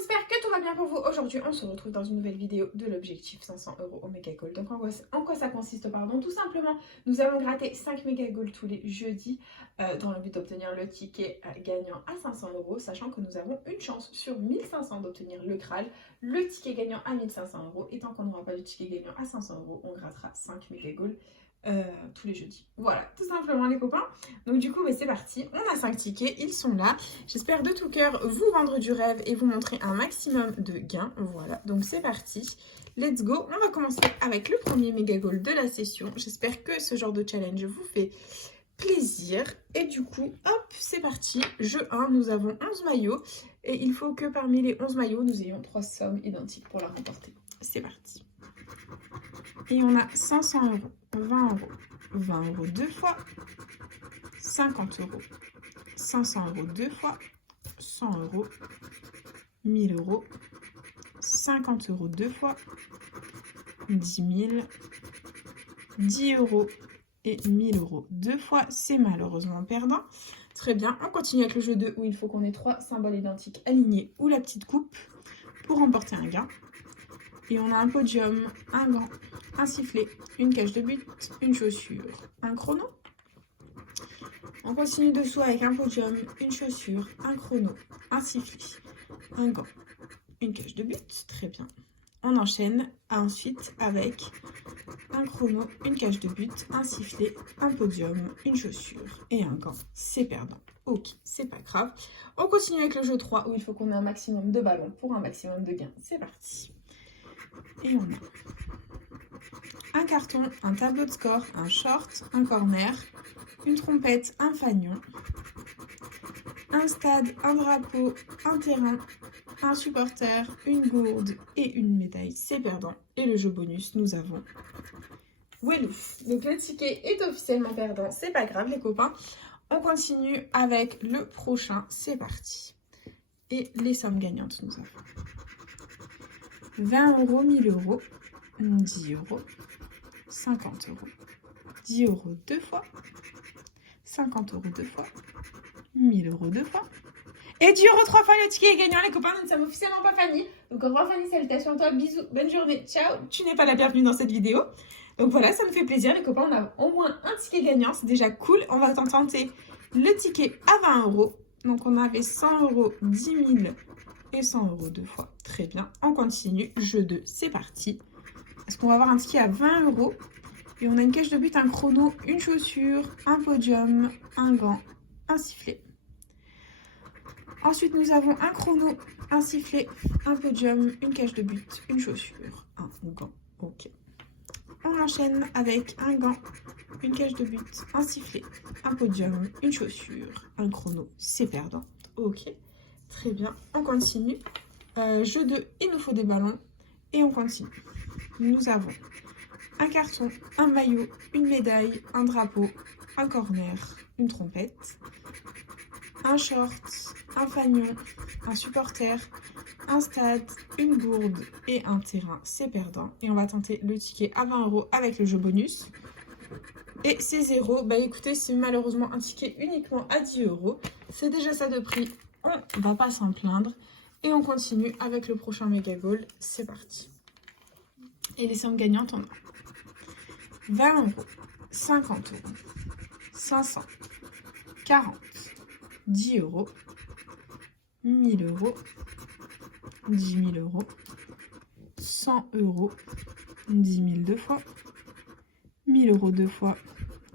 j'espère que tout va bien pour vous. Aujourd'hui, on se retrouve dans une nouvelle vidéo de l'objectif 500 € au Mega Gold. Donc, en quoi ça consiste, pardon? Tout simplement, nous allons gratter 5 Mega Gold tous les jeudis dans le but d'obtenir le ticket gagnant à 500 €, sachant que nous avons une chance sur 1500 d'obtenir le Kral, le ticket gagnant à 1500 €. Et tant qu'on n'aura pas le ticket gagnant à 500 €, on grattera 5 Mega Gold tous les jeudis. Voilà, tout simplement les copains. Donc du coup, c'est parti. On a 5 tickets, ils sont là. J'espère de tout cœur vous vendre du rêve et vous montrer un maximum de gains. Voilà, donc c'est parti. Let's go. On va commencer avec le premier Mega Gold de la session. J'espère que ce genre de challenge vous fait plaisir. Et du coup, hop, c'est parti. Jeu 1, nous avons 11 maillots. Et il faut que parmi les 11 maillots, nous ayons 3 sommes identiques pour la remporter. C'est parti. Et on a 500 €, 20 €, 20 € deux fois, 50 €, 500 € deux fois, 100 €, 1000 €, 50 € deux fois, 10 000, 10 € et 1000 € deux fois. C'est malheureusement perdant. Très bien, on continue avec le jeu 2 où il faut qu'on ait 3 symboles identiques alignés ou la petite coupe pour remporter un gain. Et on a un podium, un gant, un sifflet, une cage de but, une chaussure, un chrono. On continue dessous avec un podium, une chaussure, un chrono, un sifflet, un gant, une cage de but. Très bien. On enchaîne ensuite avec un chrono, une cage de but, un sifflet, un podium, une chaussure et un gant. C'est perdant. Ok, c'est pas grave. On continue avec le jeu 3 où il faut qu'on ait un maximum de ballons pour un maximum de gains. C'est parti. Et on a un carton, un tableau de score, un short, un corner, une trompette, un fanion, un stade, un drapeau, un terrain, un supporter, une gourde et une médaille. C'est perdant. Et le jeu bonus, nous avons Welouf. Donc le ticket est officiellement perdant. C'est pas grave les copains. On continue avec le prochain. C'est parti. Et les sommes gagnantes, nous avons 20 €, 1000 €, 10 €, 50 €, 10 € deux fois, 50 € deux fois, 1000 € deux fois, et 10 € trois fois. Le ticket est gagnant les copains, nous ne sommes officiellement pas Fanny. Donc au revoir Fanny, salutations à toi, bisous, bonne journée, ciao. Tu n'es pas la bienvenue dans cette vidéo. Donc voilà, ça me fait plaisir les copains, on a au moins un ticket gagnant, c'est déjà cool. On va tenter le ticket à 20 €. Donc on avait 100 €, 10 000 et 100 € deux fois. Très bien, on continue. Jeu 2, c'est parti. Est-ce qu'on va avoir un ticket à 20 € et on a une cage de but, un chrono, une chaussure, un podium, un gant, un sifflet. Ensuite, nous avons un chrono, un sifflet, un podium, une cage de but, une chaussure, un gant. Ok. On enchaîne avec un gant, une cage de but, un sifflet, un podium, une chaussure, un chrono. C'est perdant. Ok. Très bien, on continue. Jeu 2, il nous faut des ballons. Et on continue. Nous avons un carton, un maillot, une médaille, un drapeau, un corner, une trompette, un short, un fanion, un supporter, un stade, une gourde et un terrain. C'est perdant. Et on va tenter le ticket à 20 € avec le jeu bonus. Et c'est 0. Bah écoutez, c'est malheureusement un ticket uniquement à 10 €. C'est déjà ça de prix. On va pas s'en plaindre. Et on continue avec le prochain Mega Gold. C'est parti. Et les sommes gagnantes, on a 20 €, 50 €, 500, 40, 10 €, 1000 €, 10 000 €, 100 €, 10 000 deux fois, 1000 € deux fois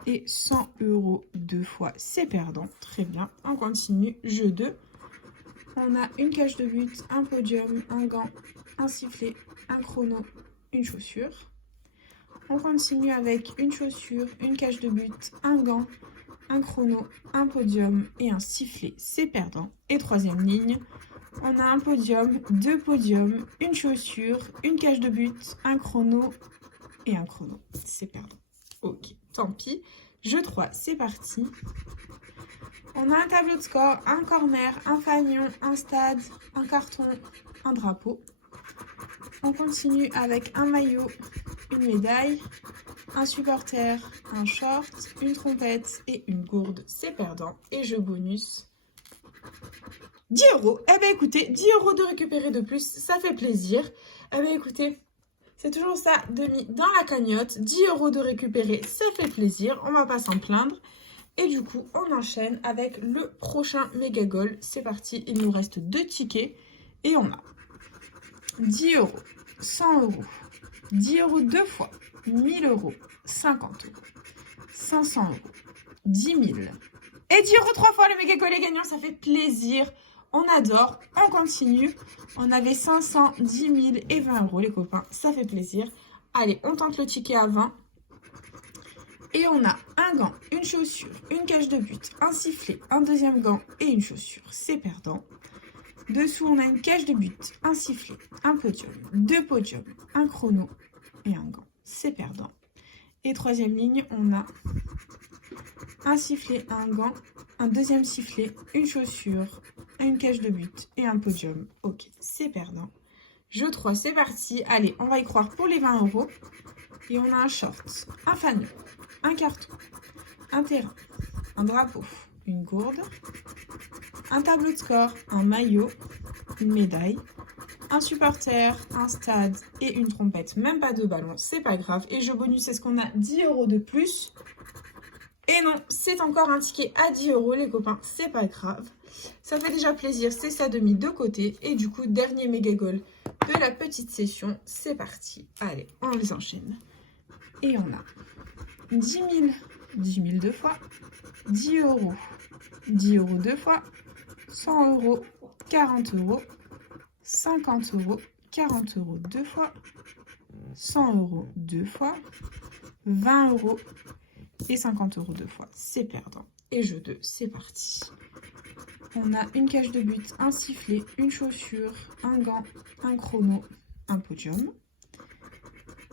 et 100 € deux fois. C'est perdant. Très bien. On continue. Jeu 2. On a une cage de but, un podium, un gant, un sifflet, un chrono, une chaussure. On continue avec une chaussure, une cage de but, un gant, un chrono, un podium et un sifflet. C'est perdant. Et troisième ligne, on a un podium, deux podiums, une chaussure, une cage de but, un chrono et un chrono. C'est perdant. Ok, tant pis. Jeu 3, c'est parti. On a un tableau de score, un corner, un fanion, un stade, un carton, un drapeau. On continue avec un maillot, une médaille, un supporter, un short, une trompette et une gourde. C'est perdant. Et jeu bonus, 10 euros. Eh bien écoutez, 10 euros de récupérer de plus, ça fait plaisir. Eh bien écoutez, c'est toujours ça de mis dans la cagnotte. 10 euros de récupérer, ça fait plaisir. On va pas s'en plaindre. Et du coup, on enchaîne avec le prochain méga goal. C'est parti, il nous reste 2 tickets. Et on a 10 euros, 100 euros, 10 euros 2 fois, 1000 euros, 50 euros, 500 euros, 10 000. Et 10 euros 3 fois le méga goal est gagnant, ça fait plaisir. On adore, on continue. On avait 500, 10 000 et 20 euros les copains, ça fait plaisir. Allez, on tente le ticket à 20. Et on a un gant, une chaussure, une cage de but, un sifflet, un deuxième gant et une chaussure. C'est perdant. Dessous, on a une cage de but, un sifflet, un podium, 2 podiums, un chrono et un gant. C'est perdant. Et troisième ligne, on a un sifflet, un gant, un deuxième sifflet, une chaussure, une cage de but et un podium. Ok, c'est perdant. Jeu 3, c'est parti. Allez, on va y croire pour les 20 euros. Et on a un short, un fanion, un carton, un terrain, un drapeau, une gourde, un tableau de score, un maillot, une médaille, un supporter, un stade et une trompette. Même pas de ballon, c'est pas grave. Et jeu bonus, c'est ce qu'on a 10 euros de plus. Et non, c'est encore un ticket à 10 euros, les copains, c'est pas grave. Ça fait déjà plaisir, c'est ça de mis de côté. Et du coup, dernier méga goal de la petite session, c'est parti. Allez, on les enchaîne. Et on a 10 000, 10 000 2 fois, 10 euros, 10 euros 2 fois, 100 euros, 40 euros, 50 euros, 40 euros 2 fois, 100 euros 2 fois, 20 euros et 50 euros 2 fois. C'est perdant. Et jeu 2, c'est parti. On a une cage de but, un sifflet, une chaussure, un gant, un chrono, un podium.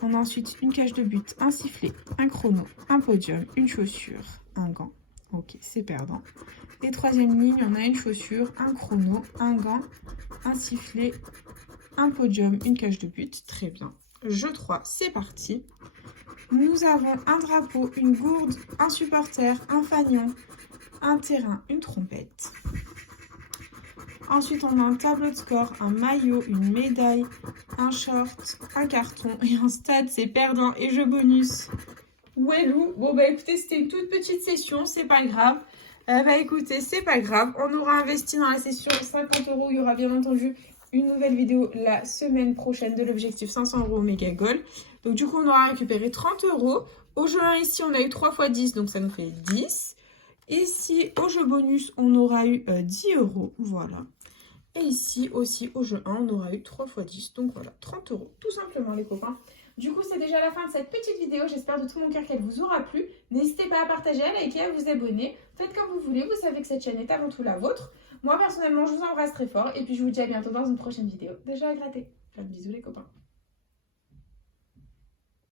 On a ensuite une cage de but, un sifflet, un chrono, un podium, une chaussure, un gant. Ok, c'est perdant. Et troisième ligne, on a une chaussure, un chrono, un gant, un sifflet, un podium, une cage de but. Très bien. Jeu 3, c'est parti. Nous avons un drapeau, une gourde, un supporter, un fanion, un terrain, une trompette. Ensuite, on a un tableau de score, un maillot, une médaille, un short, un carton et un stade. C'est perdant et jeu bonus. Ouelou. Bon, bah écoutez, c'était une toute petite session, c'est pas grave. Bah écoutez, c'est pas grave. On aura investi dans la session 50 euros. Il y aura bien entendu une nouvelle vidéo la semaine prochaine de l'objectif 500 euros méga goal. Donc du coup, on aura récupéré 30 euros. Au jeu 1, ici, on a eu 3 x 10, donc ça nous fait 10. Ici, au jeu bonus, on aura eu 10 euros. Voilà. Et ici aussi, au jeu 1, on aura eu 3 x 10. Donc voilà, 30 euros, tout simplement les copains. Du coup, c'est déjà la fin de cette petite vidéo. J'espère de tout mon cœur qu'elle vous aura plu. N'hésitez pas à partager, à liker, à vous abonner. Faites comme vous voulez. Vous savez que cette chaîne est avant tout la vôtre. Moi, personnellement, je vous embrasse très fort. Et puis, je vous dis à bientôt dans une prochaine vidéo. Déjà à gratter. Plein de bisous les copains.